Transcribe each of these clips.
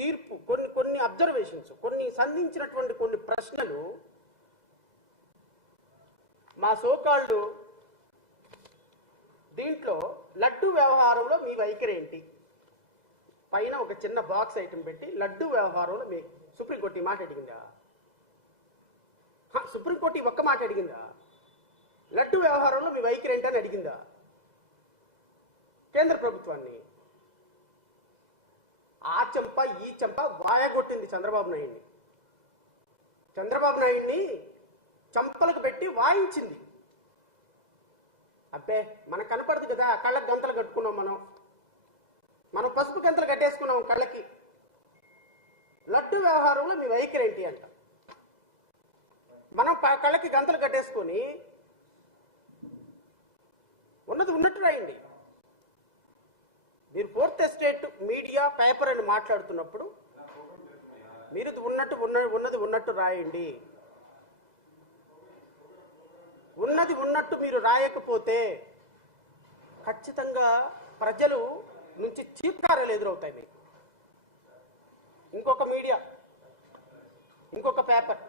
తీర్పు, కొన్ని అబ్జర్వేషన్స్, కొన్ని సంధించినటువంటి కొన్ని ప్రశ్నలు మా సోకాళ్ళు దీంట్లో లడ్డు వ్యవహారంలో మీ వైఖరి ఏంటి పైన ఒక చిన్న బాక్స్ ఐటమ్ పెట్టి లడ్డు వ్యవహారంలో మీ సుప్రీంకోర్టు ఈ మాట అడిగిందా? సుప్రీంకోర్టు ఈ ఒక్క మాట అడిగిందా? లడ్డు వ్యవహారంలో మీ వైఖరి ఏంటి అని అడిగిందా కేంద్ర ప్రభుత్వాన్ని? ఆ చెంప ఈ చెంప వాయగొట్టింది చంద్రబాబు నాయుడిని చంపలకు పెట్టి వాయించింది. అబ్బే మనకు కనపడదు కదా, కళ్ళకి గంతలు కట్టుకున్నాం, మనం పసుపు గంతలు కట్టేసుకున్నాం కళ్ళకి. లడ్డు వ్యవహారంలో మీ వైఖరి ఏంటి అంట. మనం కళ్ళకి గంతలు కట్టేసుకొని ఉన్నది ఉన్నట్టు రాయండి. మీరు ఫోర్త్ ఎస్టేట్ మీడియా పేపర్ అని మాట్లాడుతున్నప్పుడు మీరు ఉన్నది ఉన్నట్టు రాయండి. ఉన్నది ఉన్నట్టు మీరు రాయకపోతే ఖచ్చితంగా ప్రజలు నుంచి చీత్కారాలు ఎదురవుతాయి మీకు. ఇంకొక మీడియా, ఇంకొక పేపర్,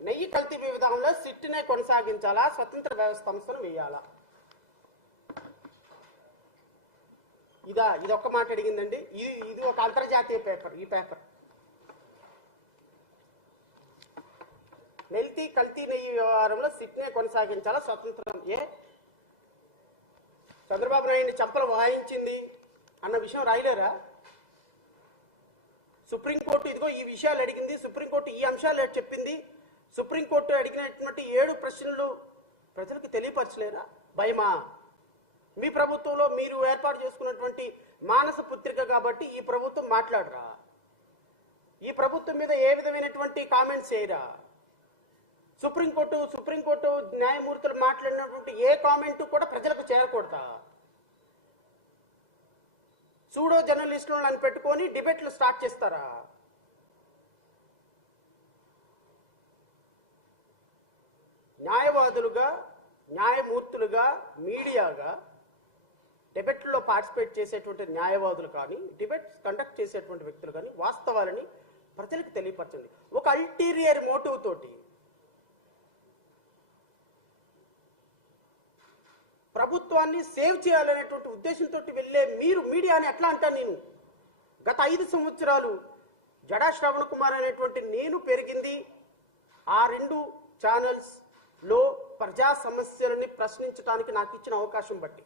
నెయ్యి కల్తీ విధానంలో సిట్నే కొనసాగించాలా, స్వతంత్ర వ్యవస్థ సంస్థను వేయాలా? ఇది ఒక్క మాట అడిగిందండి. ఇది ఒక అంతర్జాతీయ పేపర్. ఈ పేపర్ కల్తీ నెయ్యి వ్యవహారంలో సిట్నే కొనసాగించాలా, స్వతంత్రం. చంద్రబాబు నాయుడిని చంపలు వాయించింది అన్న విషయం రాయలేరా? సుప్రీంకోర్టు ఇదిగో ఈ విషయాలు అడిగింది, సుప్రీంకోర్టు ఈ అంశాలు చెప్పింది, సుప్రీంకోర్టు అడిగినటువంటి 7 ప్రశ్నలు ప్రజలకు తెలియపరచలేరా? భయమా? మీ ప్రభుత్వంలో మీరు ఏర్పాటు చేసుకున్నటువంటి మానస పుత్రిక కాబట్టి ఈ ప్రభుత్వం మాట్లాడరా? ఈ ప్రభుత్వం మీద ఏ విధమైనటువంటి కామెంట్స్ చేయరా? సుప్రీంకోర్టు న్యాయమూర్తులు మాట్లాడినటువంటి ఏ కామెంటు కూడా ప్రజలకు చేరకూడదా? సూడో జర్నలిస్టులను పెట్టుకొని డిబేట్లు స్టార్ట్ చేస్తారా? న్యాయవాదులుగా, న్యాయమూర్తులుగా, మీడియాగా డిబేట్లో పార్టిసిపేట్ చేసేటువంటి న్యాయవాదులు కానీ, డిబేట్స్ కండక్ట్ చేసేటువంటి వ్యక్తులు కానీ వాస్తవాలని ప్రజలకు తెలియపరచండి. ఒక అల్టీరియర్ మోటివ్ తోటి ప్రభుత్వాన్ని సేవ్ చేయాలనేటువంటి ఉద్దేశంతో వెళ్ళే మీరు మీడియాని ఎట్లా అంటాను నేను? గత 5 సంవత్సరాలు జడా శ్రవణ్ కుమార్ అనేటువంటి నేను పెరిగింది ఆ 2 ఛానల్స్లో ప్రజా సమస్యలని ప్రశ్నించడానికి నాకు ఇచ్చిన అవకాశం బట్టి.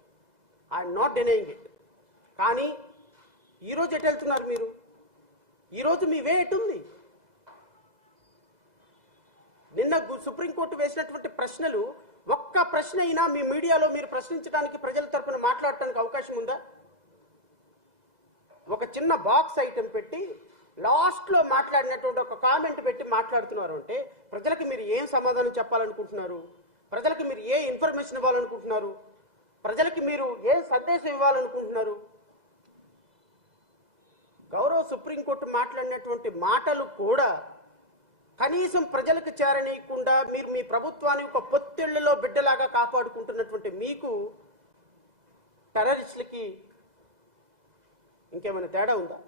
I'm not denying it. కానీ ఈరోజు ఎటు వెళ్తున్నారు మీరు? ఈరోజు మీ వే ఎటుంది? నిన్న సుప్రీంకోర్టు వేసినటువంటి ప్రశ్నలు ఒక్క ప్రశ్న అయినా మీ మీడియాలో మీరు ప్రశ్నించడానికి, ప్రజల తరపున మాట్లాడటానికి అవకాశం ఉందా? ఒక చిన్న బాక్స్ ఐటెం పెట్టి లాస్ట్లో మాట్లాడినటువంటి ఒక కామెంట్ పెట్టి మాట్లాడుతున్నారు అంటే ప్రజలకి మీరు ఏం సమాధానం చెప్పాలనుకుంటున్నారు? ప్రజలకి మీరు ఏ ఇన్ఫర్మేషన్ ఇవ్వాలనుకుంటున్నారు? ప్రజలకి మీరు ఏ సందేశం ఇవ్వాలనుకుంటున్నారు? గౌరవ సుప్రీంకోర్టు మాట్లాడినటువంటి మాటలు కూడా కనీసం ప్రజలకు చేరనీయకుండా మీరు మీ ప్రభుత్వాన్ని ఒక పొత్తిళ్లలో బిడ్డలాగా కాపాడుకుంటున్నటువంటి మీకు టెర్రరిస్టులకి ఇంకేమైనా తేడా ఉందా?